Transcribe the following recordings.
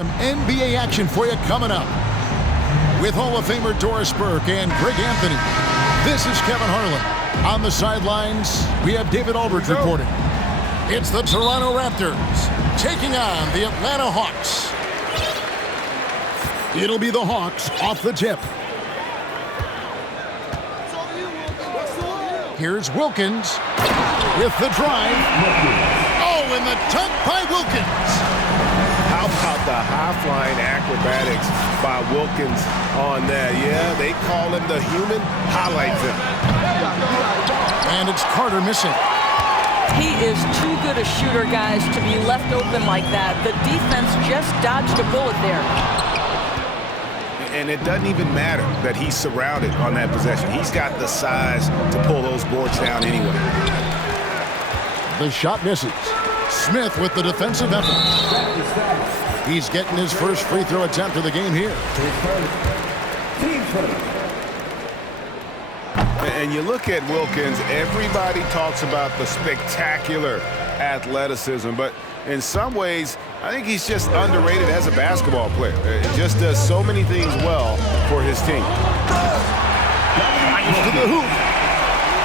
Some NBA action for you coming up. With Hall of Famer Doris Burke and Greg Anthony, this is Kevin Harlan. On the sidelines, we have David Aldridge reporting. It's the Toronto Raptors taking on the Atlanta Hawks. It'll be the Hawks off the tip. Here's Wilkins with the drive. Oh, and the dunk by Wilkins. How about the half-line acrobatics by Wilkins on that? Yeah, they call him the human highlight film. And it's Carter missing. He is too good a shooter, guys, to be left open like that. The defense just dodged a bullet there. And it doesn't even matter that he's surrounded on that possession. He's got the size to pull those boards down anyway. The shot misses. Smith with the defensive effort. He's getting his first free throw attempt of the game here. And you look at Wilkins, everybody talks about the spectacular athleticism, but in some ways, I think he's just underrated as a basketball player. He just does so many things well for his team. To the hoop.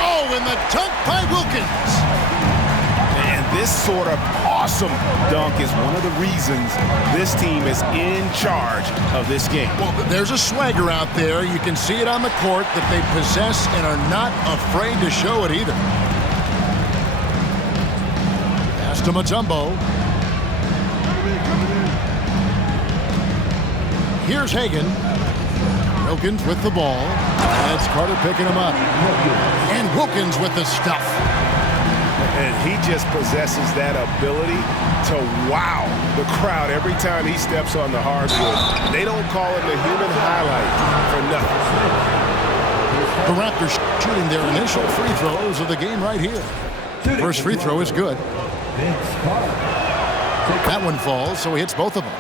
Oh, and the dunk by Wilkins. And this sort of awesome dunk is one of the reasons this team is in charge of this game. Well, there's a swagger out there. You can see it on the court that they possess and are not afraid to show it either. Pass to Mutombo. Here's Hagan. Wilkins with the ball. That's Carter picking him up. And Wilkins with the stuff. And he just possesses that ability to wow the crowd every time he steps on the hardwood. They don't call him the human highlight for nothing. The Raptors shooting their initial free throws of the game right here. First free throw is good. That one falls, so he hits both of them.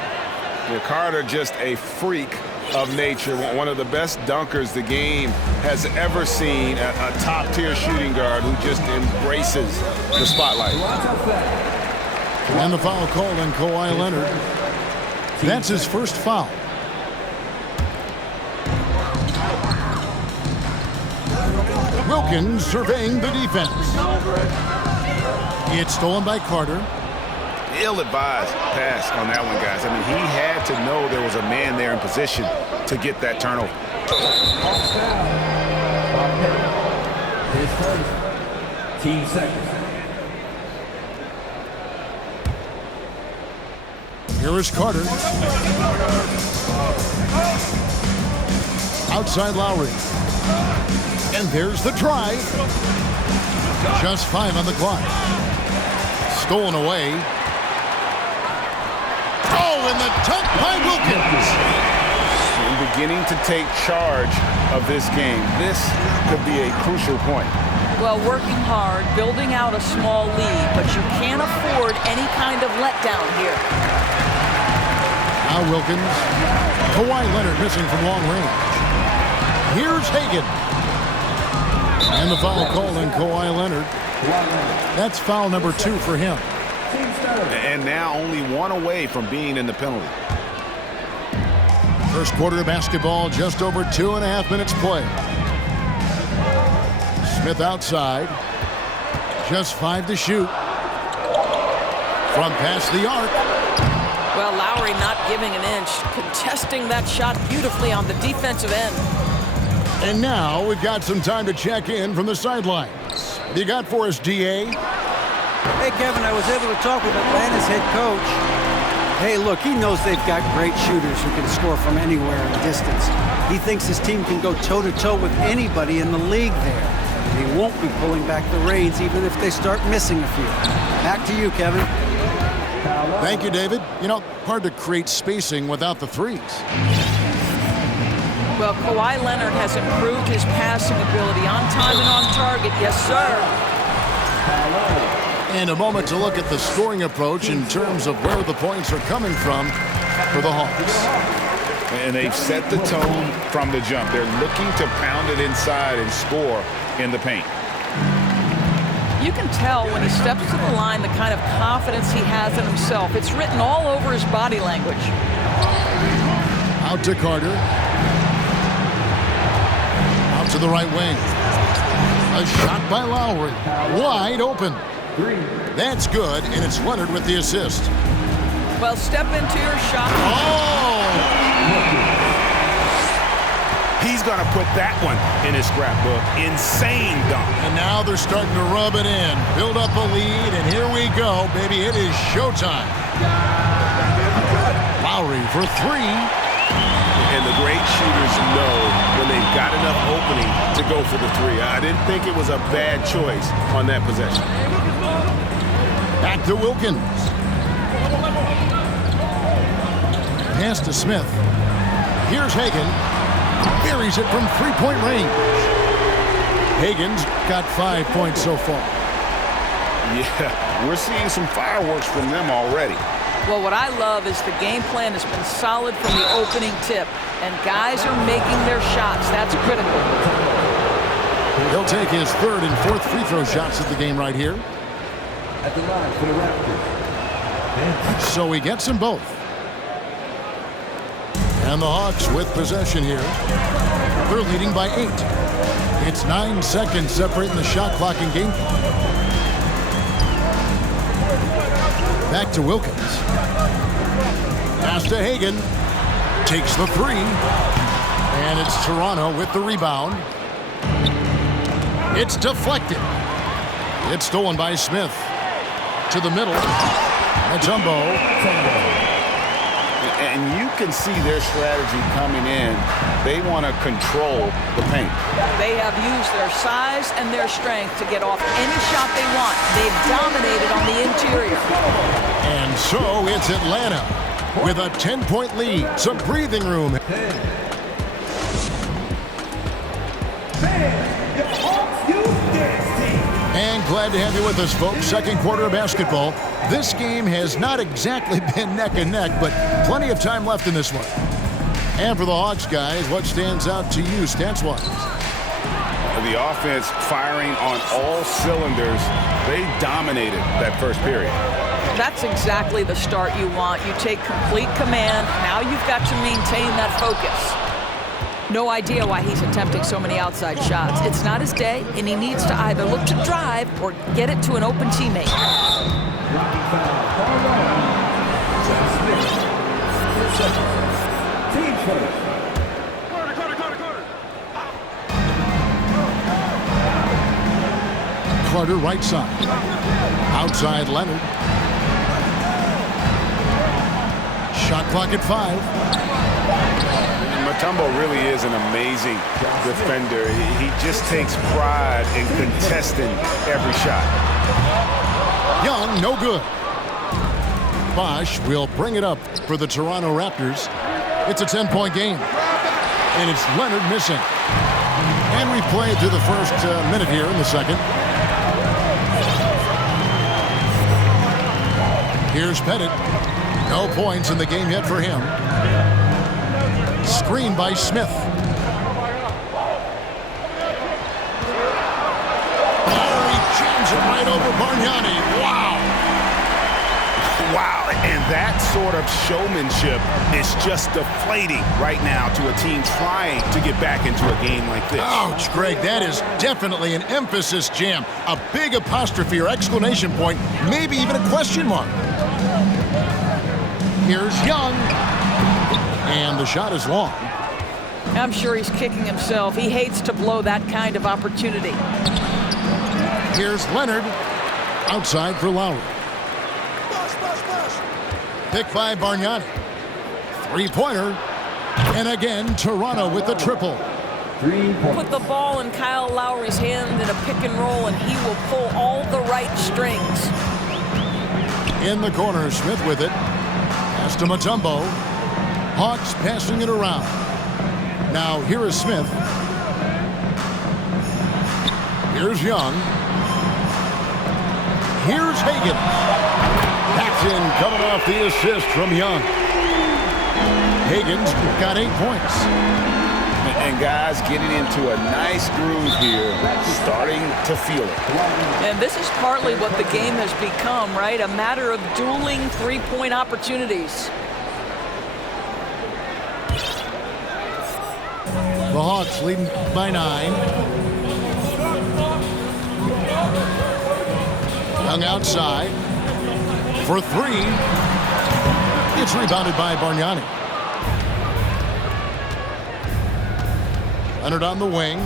Yeah, Carter just a freak of nature, one of the best dunkers the game has ever seen, a top-tier shooting guard who just embraces the spotlight. And the foul called on Kawhi Leonard. That's his first foul. Wilkins surveying the defense. It's stolen by Carter. Ill-advised pass on that one, guys. I mean, he had to know there was a man there in position to get that turnover. His first. Team seconds. Here is Carter. Outside Lowry. And there's the drive. Just 5 on the clock. Stolen away. Oh, and the dunk by Wilkins. And beginning to take charge of this game. This could be a crucial point. Well, working hard, building out a small lead, but you can't afford any kind of letdown here. Now Wilkins. Kawhi Leonard missing from long range. Here's Hagan. And the foul called on Kawhi Leonard. That's foul number 2 for him. And now only one away from being in the penalty. First quarter of basketball, just over 2.5 minutes play. Smith outside. Just 5 to shoot. From past the arc. Well, Lowry not giving an inch, contesting that shot beautifully on the defensive end. And now we've got some time to check in from the sidelines. What you got for us, DA? Hey, Kevin, I was able to talk with Atlanta's head coach. Hey, look, he knows they've got great shooters who can score from anywhere in distance. He thinks his team can go toe-to-toe with anybody in the league there. And he won't be pulling back the reins even if they start missing a few. Back to you, Kevin. Thank you, David. You know, hard to create spacing without the threes. Well, Kawhi Leonard has improved his passing ability on time and on target. Yes, sir. And a moment to look at the scoring approach in terms of where the points are coming from for the Hawks. And they've set the tone from the jump. They're looking to pound it inside and score in the paint. You can tell when he steps to the line the kind of confidence he has in himself. It's written all over his body language. Out to Carter. Out to the right wing. A shot by Lowry. Wide open. That's good, and it's Leonard with the assist. Well, step into your shot. Oh! He's going to put that one in his scrapbook. Insane dunk. And now they're starting to rub it in. Build up a lead, and here we go, baby. It is showtime. Lowry for three. And the great shooters know when they've got enough opening to go for the three. I didn't think it was a bad choice on that possession. Back to Wilkins. Pass to Smith. Here's Hagan. Buries it from three-point range. Hagan's got 5 points so far. Yeah, we're seeing some fireworks from them already. Well, what I love is the game plan has been solid from the opening tip, and guys are making their shots. That's critical. He'll take his third and fourth free throw shots of the game right here. At the line for the Raptors. So he gets them both. And the Hawks with possession here. They're leading by 8. It's 9 seconds separating the shot clock and game clock. Back to Wilkins. Pass to Hagan. Takes the three. And it's Toronto with the rebound. It's deflected. It's stolen by Smith. To the middle. Mutombo. And you can see their strategy coming in. They want to control the paint. They have used their size and their strength to get off any shot they want. They've dominated on the interior. And so it's Atlanta with a 10-point lead. Some breathing room. And glad to have you with us, folks. Second quarter of basketball. This game has not exactly been neck and neck, but plenty of time left in this one. And for the Hawks, guys, what stands out to you stats-wise? The offense firing on all cylinders. They dominated that first period. That's exactly the start you want. You take complete command. Now you've got to maintain that focus. No idea why he's attempting so many outside shots. It's not his day, and he needs to either look to drive or get it to an open teammate. Carter right side. Outside Leonard. Shot clock at 5. Mutombo really is an amazing defender. He just takes pride in contesting every shot. Young, no good. Bosch will bring it up for the Toronto Raptors. It's a 10-point game. And it's Leonard missing. And we've played through the first minute here in the second. Here's Pettit. No points in the game yet for him. Screen by Smith. Lowry jams it right over Bargnani. Wow. Wow, and that sort of showmanship is just deflating right now to a team trying to get back into a game like this. Ouch, Greg, that is definitely an emphasis jam. A big apostrophe or exclamation point, maybe even a question mark. Here's Young. And the shot is long. I'm sure he's kicking himself. He hates to blow that kind of opportunity. Here's Leonard. Outside for Lowry. Pick by Bargnani. Three-pointer. And again, Toronto with the triple. 3 points. Put the ball in Kyle Lowry's hand in a pick and roll, and he will pull all the right strings. In the corner, Smith with it. Pass to Mutombo. Hawks passing it around. Now here is Smith. Here's Young. Here's Hagan. Paxton coming off the assist from Young. Hagan's got 8 points. And guys getting into a nice groove here, starting to feel it. And this is partly what the game has become, right? A matter of dueling three-point opportunities. The Hawks leading by 9. Young outside for 3. It's rebounded by Bargnani. Leonard on the wing.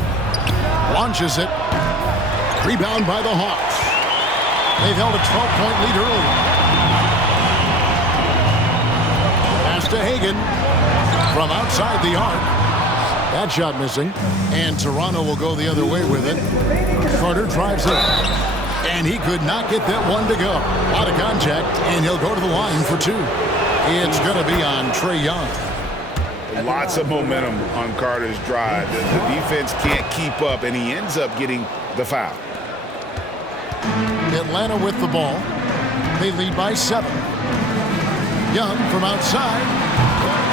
Launches it. Rebound by the Hawks. They've held a 12-point lead early. Pass to Hagan from outside the arc. That shot missing. And Toronto will go the other way with it. Carter drives it. And he could not get that one to go. Out of contact, and he'll go to the line for 2. It's going to be on Trae Young. Lots of momentum on Carter's drive. The defense can't keep up, and he ends up getting the foul. Atlanta with the ball. They lead by 7. Young from outside.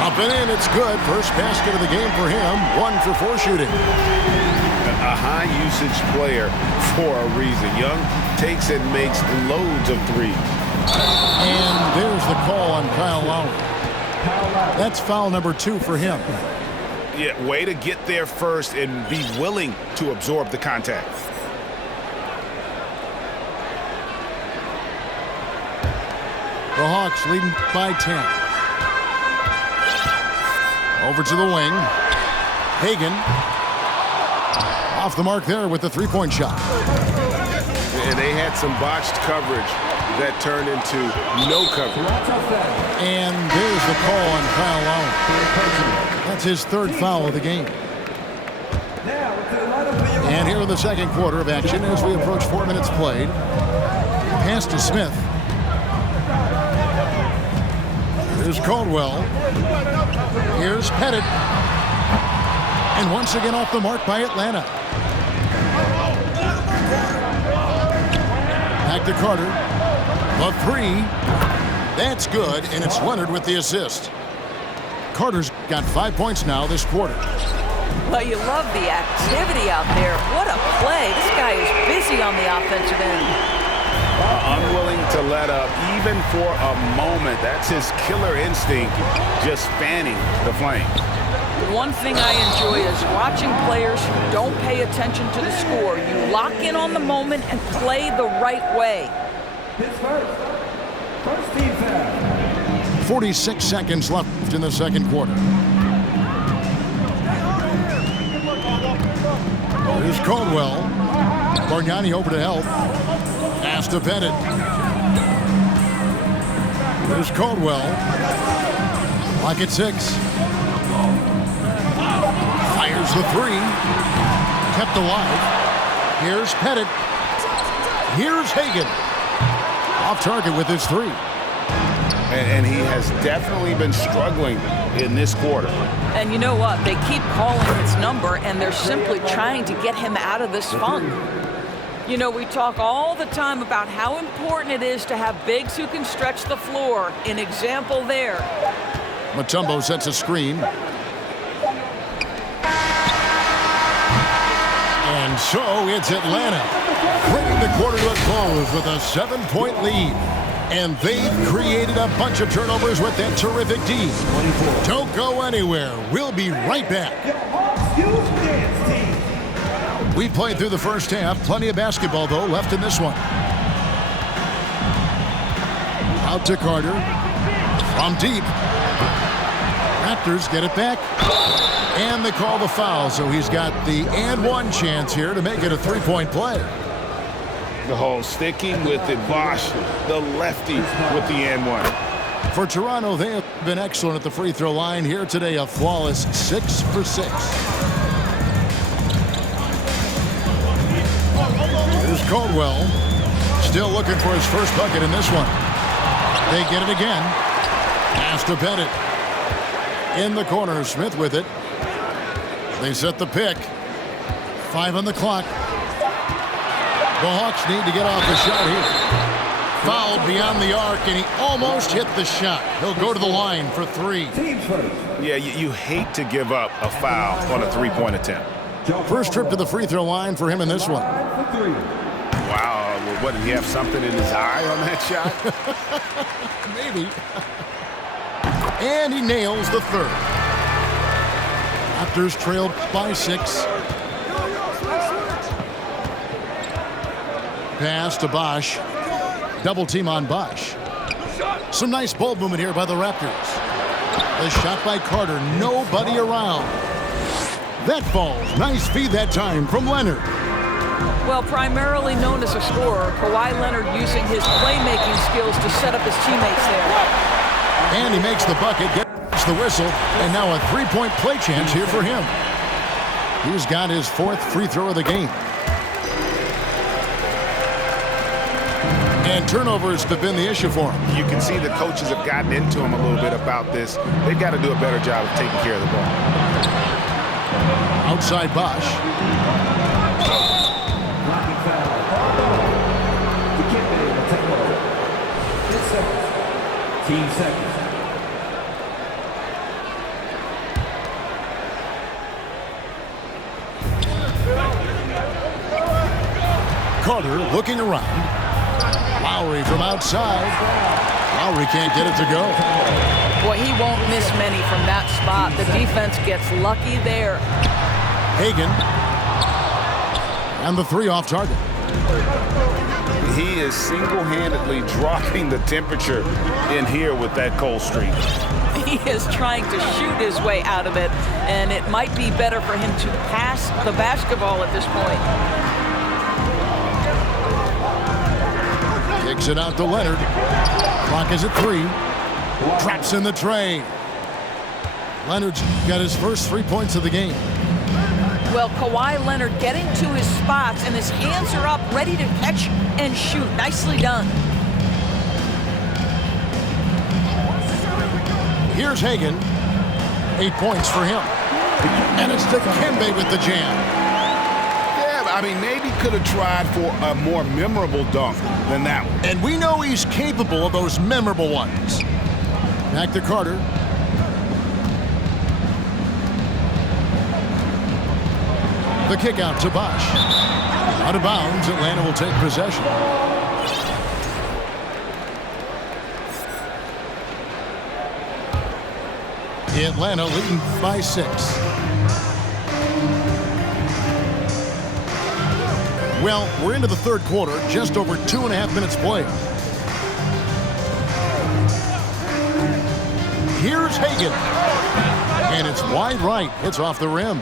Up and in, it's good. First basket of the game for him. 1 for 4 shooting. A high-usage player for a reason. Young takes and makes loads of threes. And there's the call on Kyle Lowry. That's foul number 2 for him. Yeah, way to get there first and be willing to absorb the contact. The Hawks leading by 10. Over to the wing. Hagan. Off the mark there with the three-point shot. And they had some botched coverage that turned into no coverage. And there's the call on Kyle Lowry. That's his 3rd foul of the game. And here in the second quarter of action as we approach 4 minutes played. Pass to Smith. Here's Caldwell. Here's Pettit. And once again off the mark by Atlanta. Back to Carter. The 3. That's good, and it's Leonard with the assist. Carter's got 5 points now this quarter. Well, you love the activity out there. What a play. This guy is busy on the offensive end. Unwilling to let up even for a moment. That's his killer instinct, just fanning the flame. One thing I enjoy is watching players who don't pay attention to the score. You lock in on the moment and play the right way. His first team foul. 46 seconds left in the second quarter. Here's Caldwell. Bargnani over to help. Pass to Pettit. Here's Caldwell. Lock at 6. Fires the 3. Kept alive. Here's Pettit. Here's Hagan. Off target with his 3. And he has definitely been struggling in this quarter. And you know what? They keep calling his number, and they're simply trying to get him out of this funk. You know, we talk all the time about how important it is to have bigs who can stretch the floor. An example there. Mutombo sets a screen. And so it's Atlanta bringing the quarter to a close with a 7-point lead. And they've created a bunch of turnovers with that terrific D. Don't go anywhere. We'll be right back. We played through the first half. Plenty of basketball, though, left in this one. Out to Carter. From deep. Raptors get it back. And they call the foul, so he's got the and-one chance here to make it a 3-point play. The hole sticking with it. Bosch, the lefty, with the and-one. For Toronto, they have been excellent at the free throw line here today. A flawless 6 for 6. Here's Caldwell. Still looking for his first bucket in this one. They get it again. Pass to Pettit. In the corner, Smith with it. They set the pick. 5 on the clock. The Hawks need to get off the shot here. Fouled beyond the arc, and he almost hit the shot. He'll go to the line for 3. Yeah, you hate to give up a foul on a three-point attempt. First trip to the free throw line for him in this one. Wow, well, what, did he have something in his eye on that shot? Maybe. And he nails the 3rd. Raptors trailed by 6. Pass to Bosch. Double team on Bosch. Some nice ball movement here by the Raptors. The shot by Carter. Nobody around. That falls. Nice feed that time from Leonard. Well, primarily known as a scorer, Kawhi Leonard using his playmaking skills to set up his teammates there. And he makes the bucket, gets the whistle, and now a three-point play chance here for him. He's got his 4th free throw of the game. And turnovers have been the issue for him. You can see the coaches have gotten into him a little bit about this. They've got to do a better job of taking care of the ball. Outside Bosch. Blocking foul. The kick in the tempo. 10 seconds. Team seconds. Carter looking around. Lowry from outside. Lowry can't get it to go. Boy, he won't miss many from that spot. The defense gets lucky there. Hagan. And the 3 off target. He is single-handedly dropping the temperature in here with that cold streak. He is trying to shoot his way out of it, and it might be better for him to pass the basketball at this point. Kicks it out to Leonard. Clock is at 3. Traps in the tray. Leonard's got his first 3 points of the game. Well, Kawhi Leonard getting to his spots, and his hands are up, ready to catch and shoot. Nicely done. Here's Hagan. 8 points for him. And it's Dikembe with the jam. Yeah, I mean, maybe could have tried for a more memorable dunk than that one. And we know he's capable of those memorable ones. Back to Carter. The kick out to Bosch. Out of bounds, Atlanta will take possession. Atlanta leading by 6. Well, we're into the 3rd quarter, just over 2.5 minutes played. Here's Hagan. And it's wide right. It's off the rim.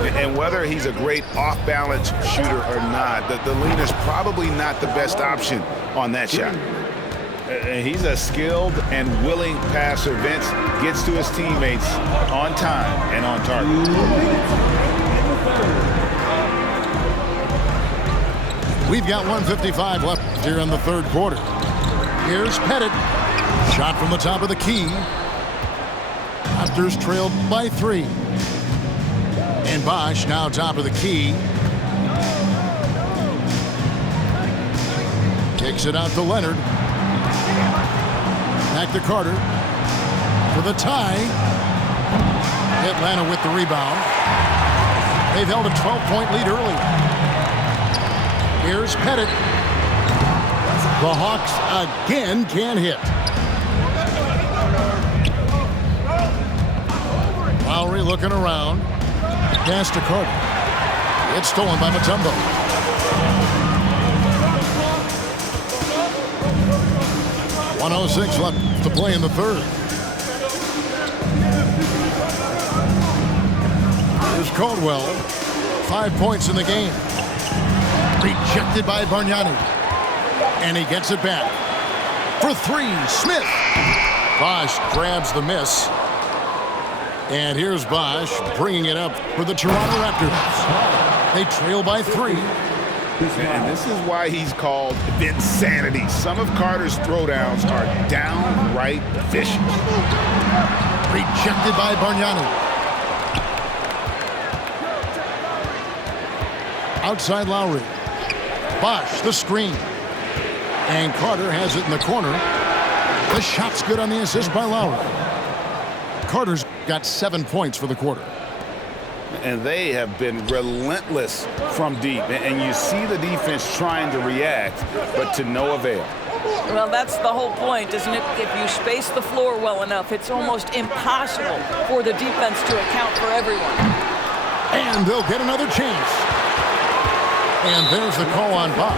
And whether he's a great off-balance shooter or not, the leaner's probably not the best option on that shot. He's a skilled and willing passer. Vince gets to his teammates on time and on target. We've got 1:55 left here in the 3rd quarter. Here's Pettit. Shot from the top of the key. Raptors trailed by 3. And Bosch now top of the key. Kicks it out to Leonard. Back to Carter. For the tie. Atlanta with the rebound. They've held a 12-point lead early. Here's Pettit. The Hawks again can't hit. Lowry looking around. Pass to Carter. It's stolen by Mutombo. .106 left to play in the 3rd. Here's Caldwell. 5 points in the game. Rejected by Bargnani. And he gets it back. For 3, Smith. Bosch grabs the miss. And here's Bosch bringing it up for the Toronto Raptors. They trail by 3. And this is why he's called Vinsanity. Some of Carter's throwdowns are downright vicious. Rejected by Bargnani. Outside Lowry. Bosch, the screen. And Carter has it in the corner. The shot's good on the assist by Lowry. Carter's got 7 points for the quarter. And they have been relentless from deep. And you see the defense trying to react, but to no avail. Well, that's the whole point, isn't it? If you space the floor well enough, it's almost impossible for the defense to account for everyone. And they'll get another chance. And there's the call on Bosch.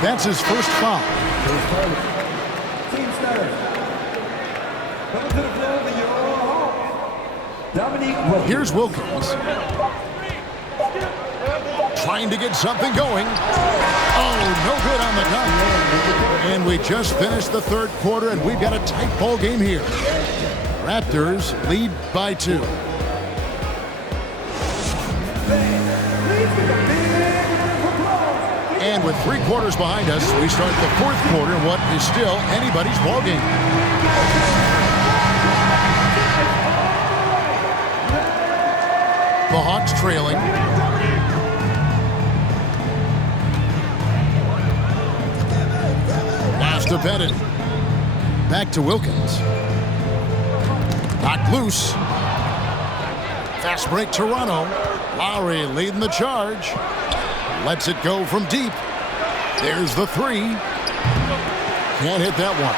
That's his first foul. Team starter. Coming to the floor for your home. Dominique Wilkins. Here's Wilkins. Trying to get something going. Oh, no good on the dunk. And we just finished the third quarter, and we've got a tight ball game here. Raptors lead by 2. And with 3 quarters behind us, we start the fourth quarter in what is still anybody's ball game. The Hawks trailing. Pass to Bennett. Back to Wilkins. Knocked loose. Fast break Toronto. Lowry leading the charge. Lets it go from deep. There's the 3. Can't hit that one.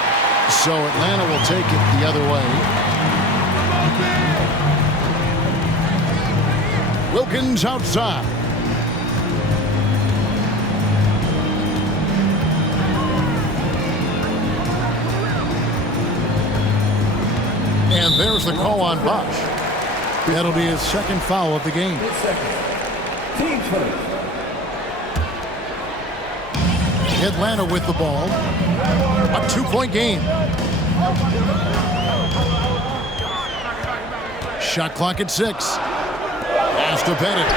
So Atlanta will take it the other way. Wilkins outside. And there's the call on Bosch. That'll be his second foul of the game. Team first. Atlanta with the ball. A 2-point game. Shot clock at 6. Pass to Bennett.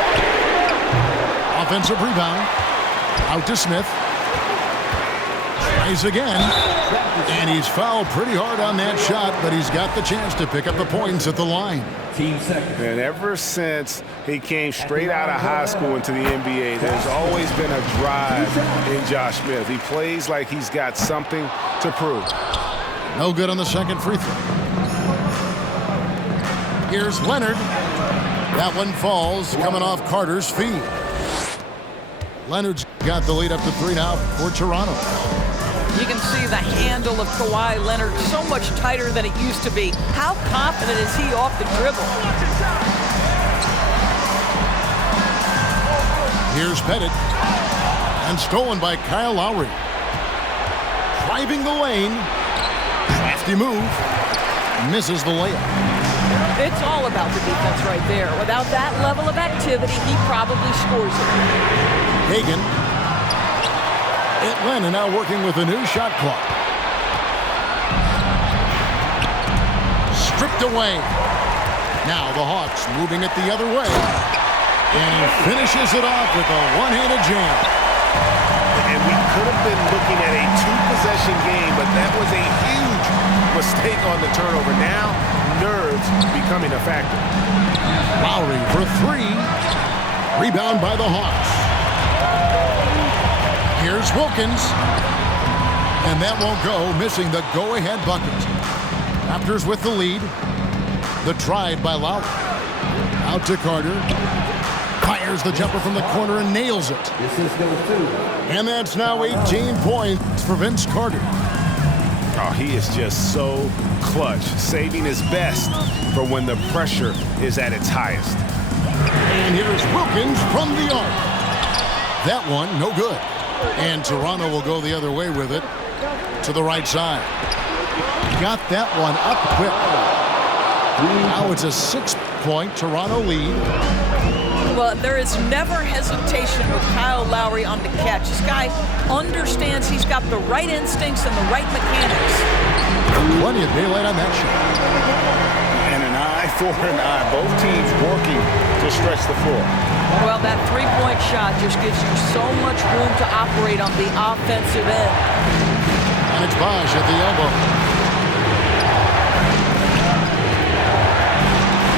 Offensive rebound. Out to Smith. Tries again. And he's fouled pretty hard on that shot, but he's got the chance to pick up the points at the line. Team second. And ever since he came straight out of high school into the NBA, there's always been a drive in Josh Smith. He plays like he's got something to prove. No good on the second free throw. Here's Leonard. That one falls, coming off Carter's feet. Leonard's got the lead up to 3 now for Toronto. You can see the handle of Kawhi Leonard so much tighter than it used to be. How confident is he off the dribble? Here's Pettit. And stolen by Kyle Lowry. Driving the lane. Crafty move. Misses the layup. It's all about the defense right there. Without that level of activity, he probably scores it. Hagan. Atlanta now working with a new shot clock. Stripped away. Now the Hawks moving it the other way. And he finishes it off with a one-handed jam. And we could have been looking at a 2-possession game, but that was a huge mistake on the turnover. Now, nerves becoming a factor. Lowry for 3. Rebound by the Hawks. Here's Wilkins. And that won't go, missing the go-ahead bucket. Raptors with the lead. The drive by Lowry. Out to Carter. Fires the jumper from the corner and nails it. This is number 2. And that's now 18 points for Vince Carter. Oh, he is just so clutch, saving his best for when the pressure is at its highest. And here's Wilkins from the arc. That one, no good. And Toronto will go the other way with it to the right side. Got that one up quick. Now it's a 6-point Toronto lead. Well, there is never hesitation with Kyle Lowry on the catch. This guy understands he's got the right instincts and the right mechanics. Plenty of daylight on that shot. And an eye for an eye. Both teams working to stretch the floor. Well, that 3-point shot just gives you so much room to operate on the offensive end. And it's Bosch at the elbow.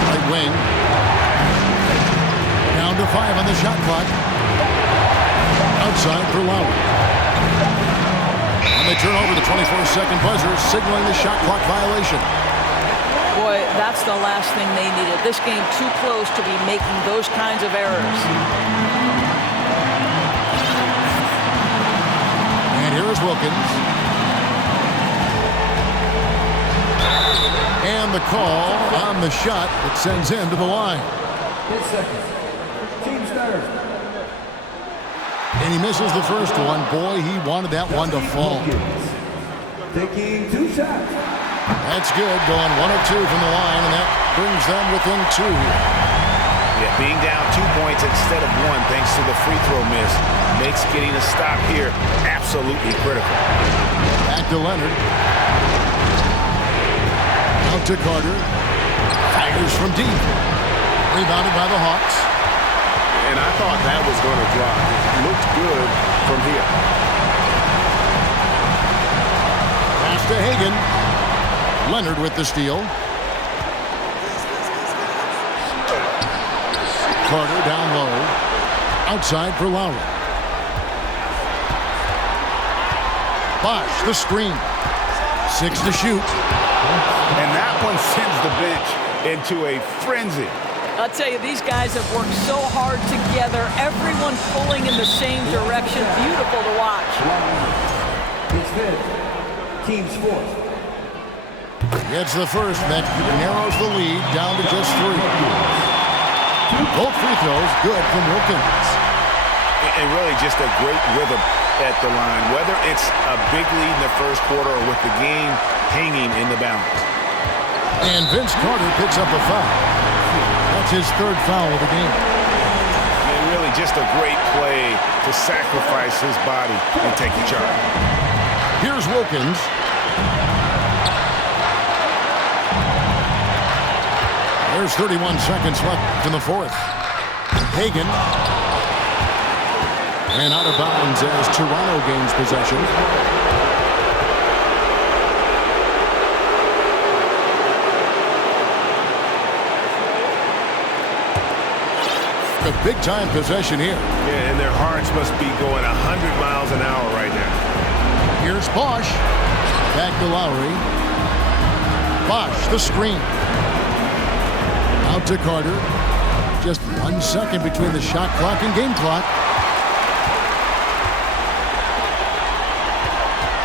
Right wing. Down to 5 on the shot clock. Outside for Lowry. And they turn over the 24-second buzzer, signaling the shot clock violation. Boy, that's the last thing they needed. This game too close to be making those kinds of errors. And Here's Wilkins. And the call on the shot that sends him to the line. 10 seconds. Team starter. And he misses the first one. Boy, he wanted that one to fall. Taking 2 shots. That's good, going 1 of 2 from the line, and that brings them within 2 here. Yeah, being down 2 points instead of 1 thanks to the free throw miss makes getting a stop here absolutely critical. Back to Leonard. Out to Carter. Fires from deep. Rebounded by the Hawks. And I thought that was going to drop. It looked good from here. Pass to Hagan. Leonard with the steal. Carter down low. Outside for Lowry. Bosh, the screen. 6 to shoot. And that one sends the bench into a frenzy. I'll tell you, these guys have worked so hard together. Everyone pulling in the same direction. Beautiful to watch. It's fifth. Team's fourth. Gets the first. That narrows the lead down to just 3. Both free throws good from Wilkins. And really just a great rhythm at the line, whether it's a big lead in the first quarter or with the game hanging in the balance. And Vince Carter picks up a foul. That's his 3rd foul of the game. And really just a great play to sacrifice his body and take the charge. Here's Wilkins. There's 31 seconds left in the 4th. Hagan. And out of bounds as Toronto gains possession. A big-time possession here. Yeah, and their hearts must be going 100 miles an hour right now. Here's Bosh. Back to Lowry. Bosh, the screen. Out to Carter. Just 1 second between the shot clock and game clock.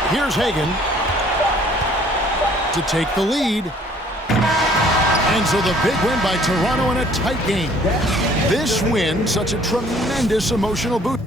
Here's Hagan to take the lead. And so the big win by Toronto in a tight game. This win, such a tremendous emotional boost.